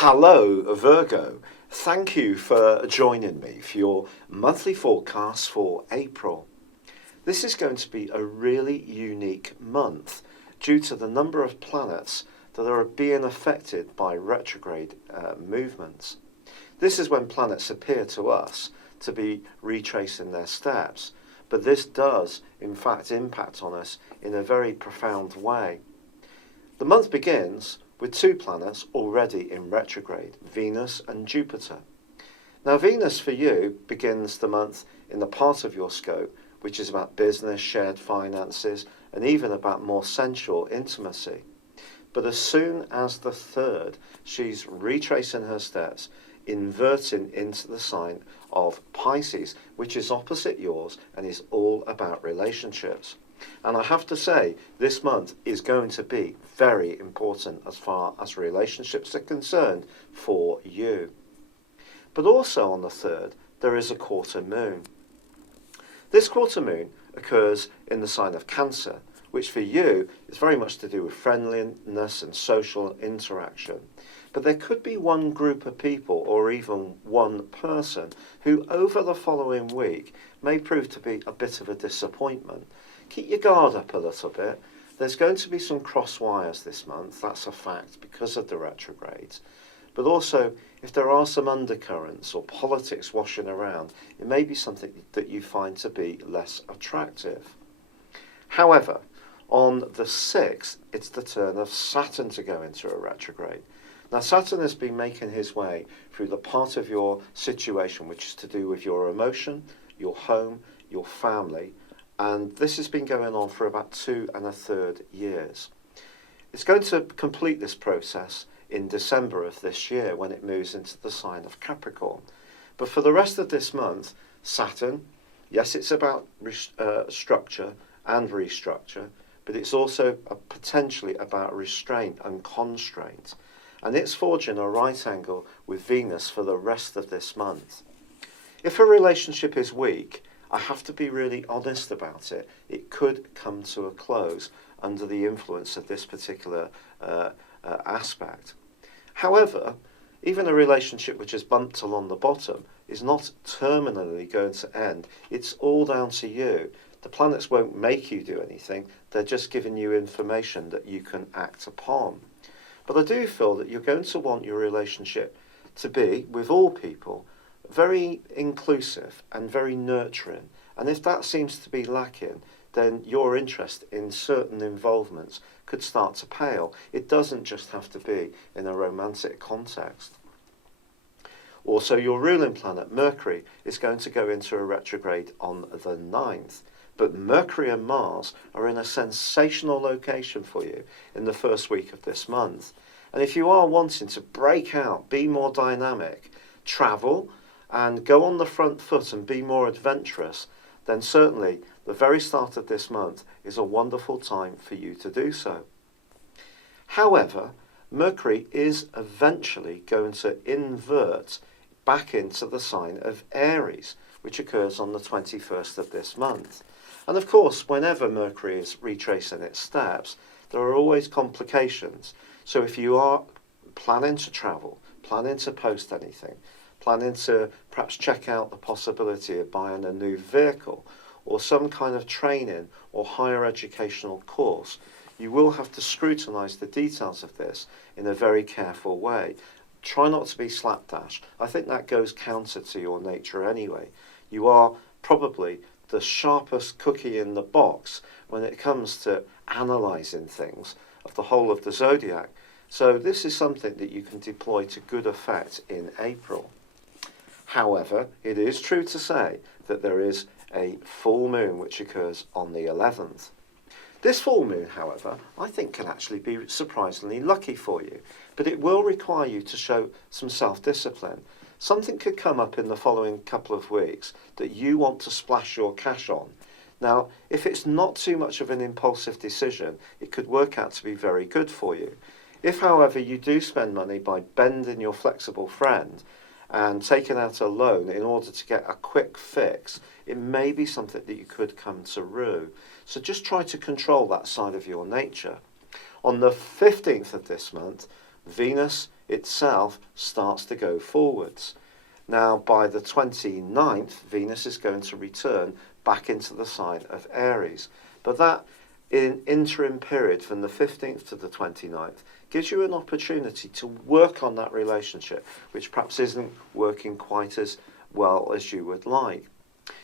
Hello, Virgo. Thank you for joining me for your monthly forecast for April. This is going to be a really unique month due to the number of planets that are being affected by retrograde movements. This is when planets appear to us to be retracing their steps, but this does in fact impact on us in a very profound way. The month begins with two planets already in retrograde, Venus and Jupiter. Now Venus for you begins the month in the part of your scope which is about business, shared finances, and even about more sensual intimacy. But as soon as the third, she's retracing her steps, inverting into the sign of Pisces, which is opposite yours and is all about relationships. And I have to say, this month is going to be very important as far as relationships are concerned for you. But also on the 3rd, there is a quarter moon. This quarter moon occurs in the sign of Cancer, which for you is very much to do with friendliness and social interaction. But there could be one group of people or even one person who over the following week may prove to be a bit of a disappointment. Keep your guard up a little bit. There's going to be some cross wires this month, that's a fact, because of the retrogrades. But also, if there are some undercurrents or politics washing around, it may be something that you find to be less attractive. However, on the 6th, it's the turn of Saturn to go into a retrograde. Now, Saturn has been making his way through the part of your situation which is to do with your emotion, your home, your family, and this has been going on for about 2 1/3 years. It's going to complete this process in December of this year when it moves into the sign of Capricorn. But for the rest of this month, Saturn, yes, it's about structure and restructure, but it's also potentially about restraint and constraint. And it's forging a right angle with Venus for the rest of this month. If a relationship is weak, I have to be really honest about it. It could come to a close under the influence of this particular aspect. However, even a relationship which has bumped along the bottom is not terminally going to end. It's all down to you. The planets won't make you do anything. They're just giving you information that you can act upon. But I do feel that you're going to want your relationship to be, with all people, very inclusive and very nurturing. And if that seems to be lacking, then your interest in certain involvements could start to pale. It doesn't just have to be in a romantic context. Also, your ruling planet, Mercury, is going to go into a retrograde on the 9th. But Mercury and Mars are in a sensational location for you in the first week of this month. And if you are wanting to break out, be more dynamic, travel, and go on the front foot and be more adventurous, then certainly the very start of this month is a wonderful time for you to do so. However, Mercury is eventually going to invert back into the sign of Aries, which occurs on the 21st of this month. And of course, whenever Mercury is retracing its steps, there are always complications. So if you are planning to travel, planning to post anything, planning to perhaps check out the possibility of buying a new vehicle or some kind of training or higher educational course, you will have to scrutinise the details of this in a very careful way. Try not to be slapdash. I think that goes counter to your nature anyway. You are probably the sharpest cookie in the box when it comes to analysing things of the whole of the Zodiac. So this is something that you can deploy to good effect in April. However, it is true to say that there is a full moon which occurs on the 11th. This full moon, however, I think can actually be surprisingly lucky for you, but it will require you to show some self-discipline. Something could come up in the following couple of weeks that you want to splash your cash on. Now, if it's not too much of an impulsive decision, it could work out to be very good for you. If, however, you do spend money by bending your flexible friend and taking out a loan in order to get a quick fix, it may be something that you could come to rue. So just try to control that side of your nature. On the 15th of this month, Venus itself starts to go forwards. Now, by the 29th, Venus is going to return back into the sign of Aries. But that interim period from the 15th to the 29th gives you an opportunity to work on that relationship, which perhaps isn't working quite as well as you would like.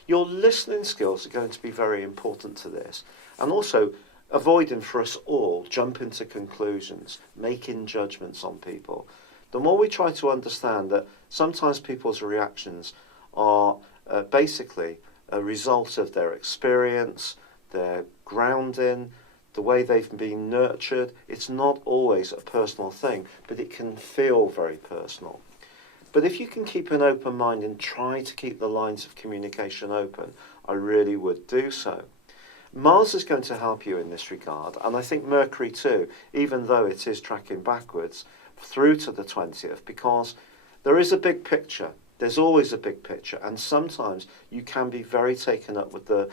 Your listening skills are going to be very important to this, and also avoiding, for us all, jumping to conclusions, making judgments on people. The more we try to understand that sometimes people's reactions are basically a result of their experience, their grounding, the way they've been nurtured. It's not always a personal thing, but it can feel very personal. But if you can keep an open mind and try to keep the lines of communication open, I really would do so. Mars is going to help you in this regard, and I think Mercury too, even though it is tracking backwards through to the 20th, because there is a big picture. There's always a big picture, and sometimes you can be very taken up with the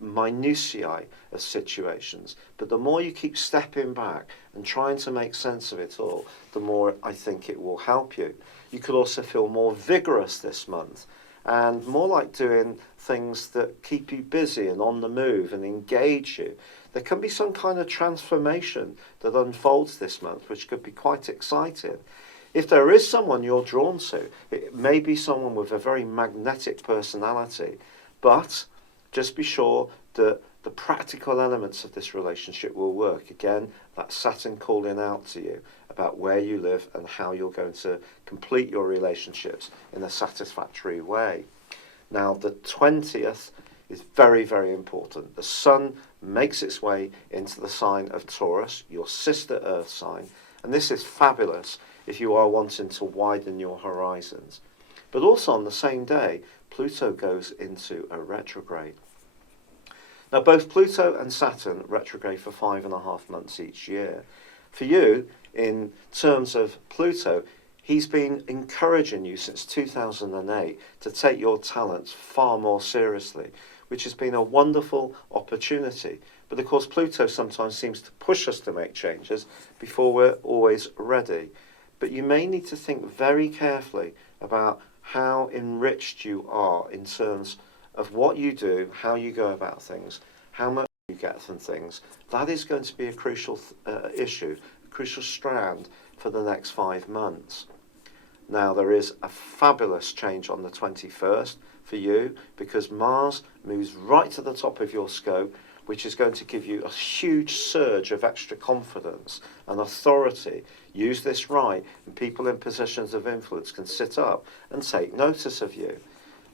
minutiae of situations. But the more you keep stepping back and trying to make sense of it all, the more I think it will help you. You could also feel more vigorous this month and more like doing things that keep you busy and on the move and engage you. There can be some kind of transformation that unfolds this month, which could be quite exciting. If there is someone you're drawn to, it may be someone with a very magnetic personality, but just be sure that the practical elements of this relationship will work. Again, that's Saturn calling out to you about where you live and how you're going to complete your relationships in a satisfactory way. Now, the 20th is very, very important. The Sun makes its way into the sign of Taurus, your sister Earth sign, and this is fabulous if you are wanting to widen your horizons. But also on the same day, Pluto goes into a retrograde. Now, both Pluto and Saturn retrograde for 5.5 months each year. For you, in terms of Pluto, he's been encouraging you since 2008 to take your talents far more seriously, which has been a wonderful opportunity. But of course, Pluto sometimes seems to push us to make changes before we're always ready. But you may need to think very carefully about how enriched you are in terms of what you do, how you go about things, how much you get from things. That is going to be a crucial issue, a crucial strand for the next 5 months. Now, there is a fabulous change on the 21st for you, because Mars moves right to the top of your scope, which is going to give you a huge surge of extra confidence and authority. Use this right, and people in positions of influence can sit up and take notice of you.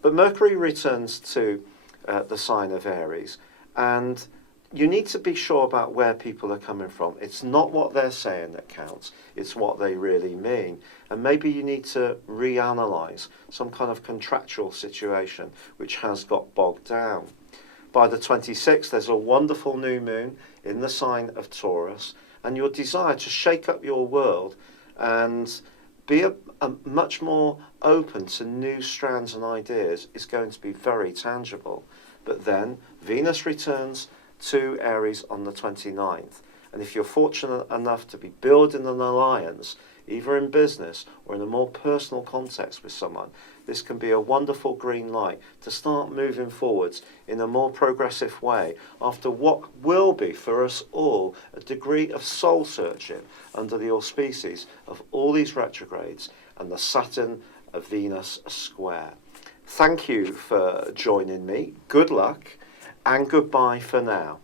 But Mercury returns to the sign of Aries, and you need to be sure about where people are coming from. It's not what they're saying that counts, it's what they really mean. And maybe you need to reanalyze some kind of contractual situation which has got bogged down. By the 26th, there's a wonderful new moon in the sign of Taurus, and your desire to shake up your world and be a much more open to new strands and ideas is going to be very tangible. But then Venus returns to Aries on the 29th. And if you're fortunate enough to be building an alliance, either in business or in a more personal context with someone, this can be a wonderful green light to start moving forwards in a more progressive way after what will be for us all a degree of soul searching under the auspices of all these retrogrades and the Saturn of Venus square. Thank you for joining me. Good luck and goodbye for now.